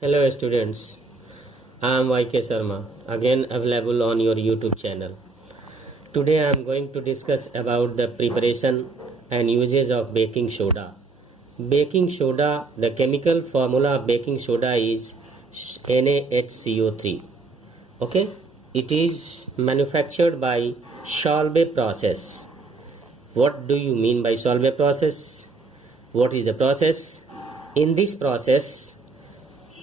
Hello students, I am YK Sharma, again available on your YouTube channel. Today I am going to discuss about the preparation and uses of baking soda. Baking soda, the chemical formula of baking soda is NaHCO3. Okay, it is manufactured by solvay process. What do you mean by solvay process? What is the process? In this process,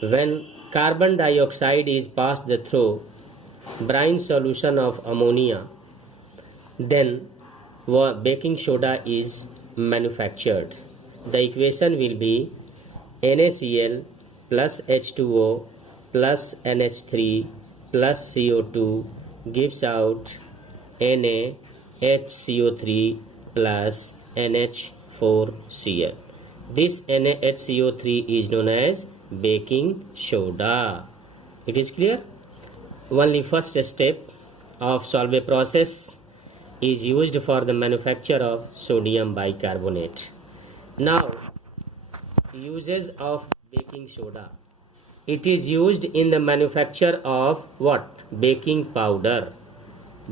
when carbon dioxide is passed through brine solution of ammonia, then baking soda is manufactured. The equation will be NaCl plus H2O plus NH3 plus CO2 gives out NaHCO3 plus NH4Cl. This NaHCO3 is known as baking soda. It is clear? Only first step of solvay process is used for the manufacture of sodium bicarbonate. Now, uses of baking soda. It is used in the manufacture of what? Baking powder.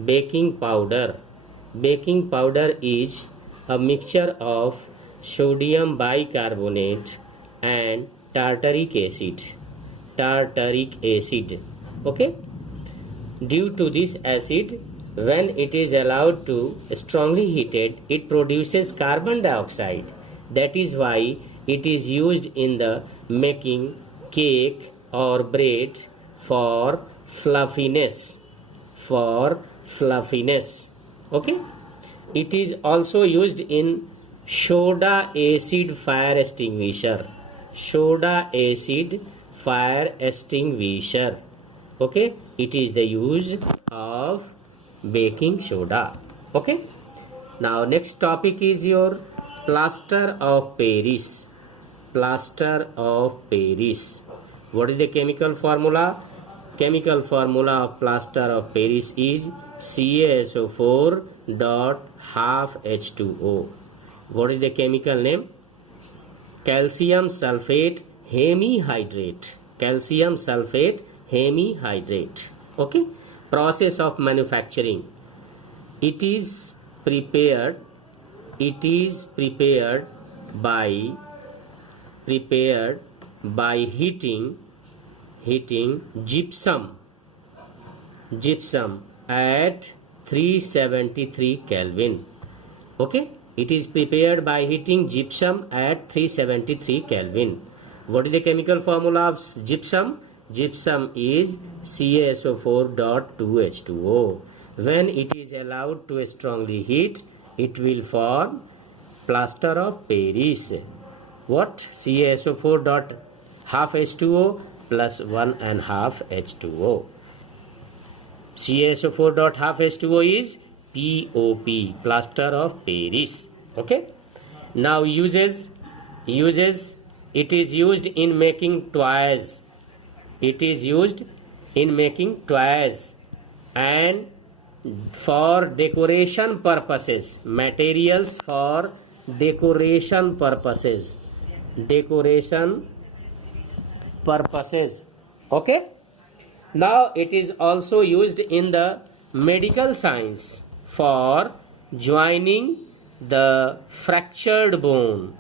Baking powder. Baking powder is a mixture of sodium bicarbonate and tartaric acid. Okay, due to this acid, when it is allowed to strongly heated, it produces carbon dioxide. That is why it is used in the making cake or bread for fluffiness. Okay, it is also used in soda acid fire extinguisher. Okay, it is the use of baking soda. Okay, now next topic is your plaster of Paris. Plaster of Paris. What is the chemical formula? Chemical formula of plaster of Paris is CaSO4 dot half H2O. What is the chemical name? Calcium sulfate hemihydrate. Calcium sulfate hemihydrate. Okay, process of manufacturing. It is prepared by heating gypsum at 373 Kelvin. Okay, it is prepared by heating gypsum at 373 Kelvin. What is the chemical formula of gypsum? Gypsum is CaSO4.2H2O. When it is allowed to strongly heat, it will form plaster of Paris. What? CaSO4 dot half H2O plus 1.5 H2O. CaSO4 dot half H2O is POP, plaster of Paris. Okay, now uses. It is used in making toys. And for decoration purposes. Materials for decoration purposes. Okay, now it is also used in the medical science for joining the fractured bones.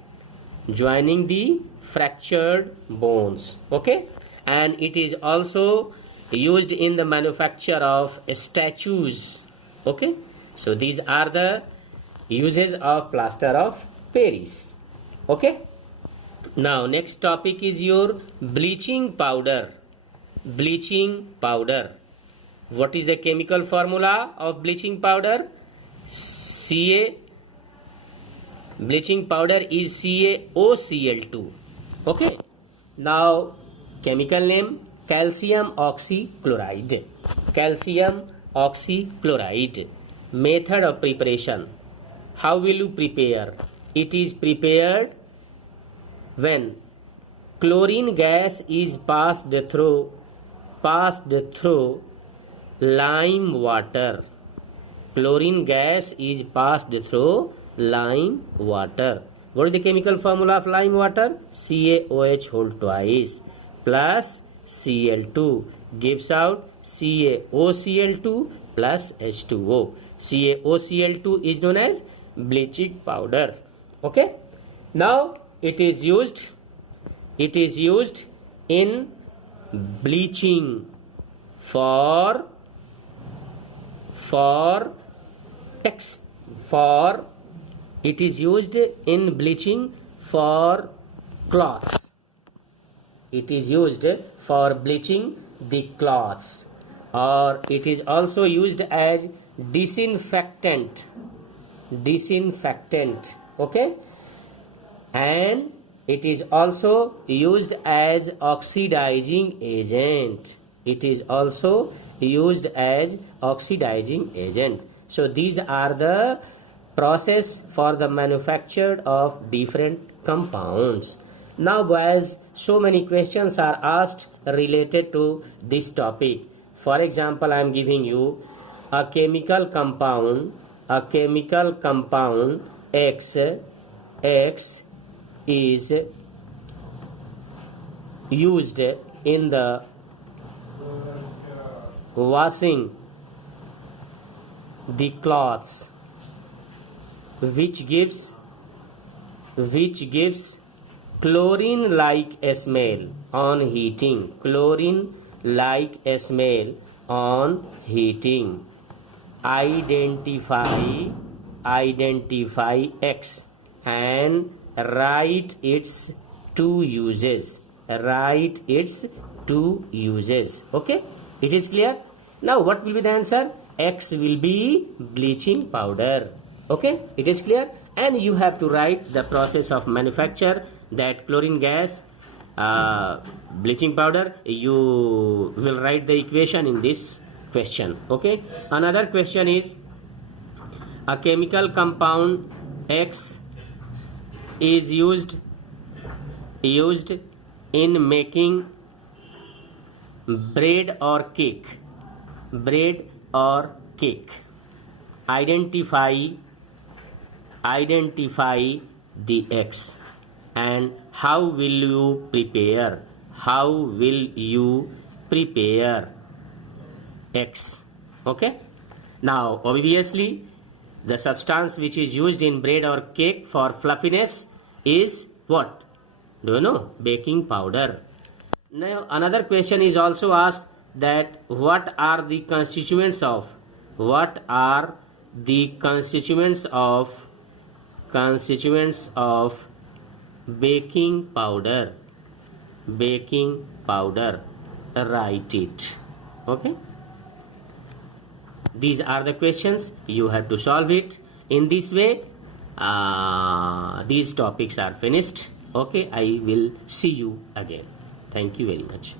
Okay, and it is also used in the manufacture of statues. Okay, so these are the uses of plaster of Paris. Okay, now next topic is your bleaching powder. What is the chemical formula of bleaching powder? Bleaching powder is CaOCl2. Okay, now chemical name calcium oxychloride. Method of preparation. How will you prepare? It is prepared when chlorine gas is passed through lime water. Chlorine gas is passed through lime water. What is the chemical formula of lime water? CaOH whole twice plus Cl2 gives out CaOCl2 plus H2O. CaOCl2 is known as bleaching powder. Okay. Now it is used in bleaching for it is used in bleaching for cloths. It is used for bleaching the cloths, or it is also used as disinfectant. Okay, and it is also used as oxidizing agent. It is also used as oxidizing agent. So these are the process for the manufacture of different compounds. Now boys, so many questions are asked related to this topic. For example, I am giving you a chemical compound X is used in the washing the cloths, which gives chlorine like a smell on heating. Chlorine like a smell on heating. Identify X and write its two uses. Okay, it is clear. Now what will be the answer? X will be bleaching powder. Okay, it is clear. And you have to write the process of manufacture, that chlorine gas, bleaching powder. You will write the equation in this question. Okay, another question is, a chemical compound X is used in making bread or cake. Identify the X and how will you prepare X. Okay, now obviously the substance which is used in bread or cake for fluffiness is what? Do you know? Baking powder. Now another question is also asked, that what are the constituents of baking powder. Write it. Okay, these are the questions. You have to solve it. In this way, these topics are finished. Okay, I will see you again. Thank you very much.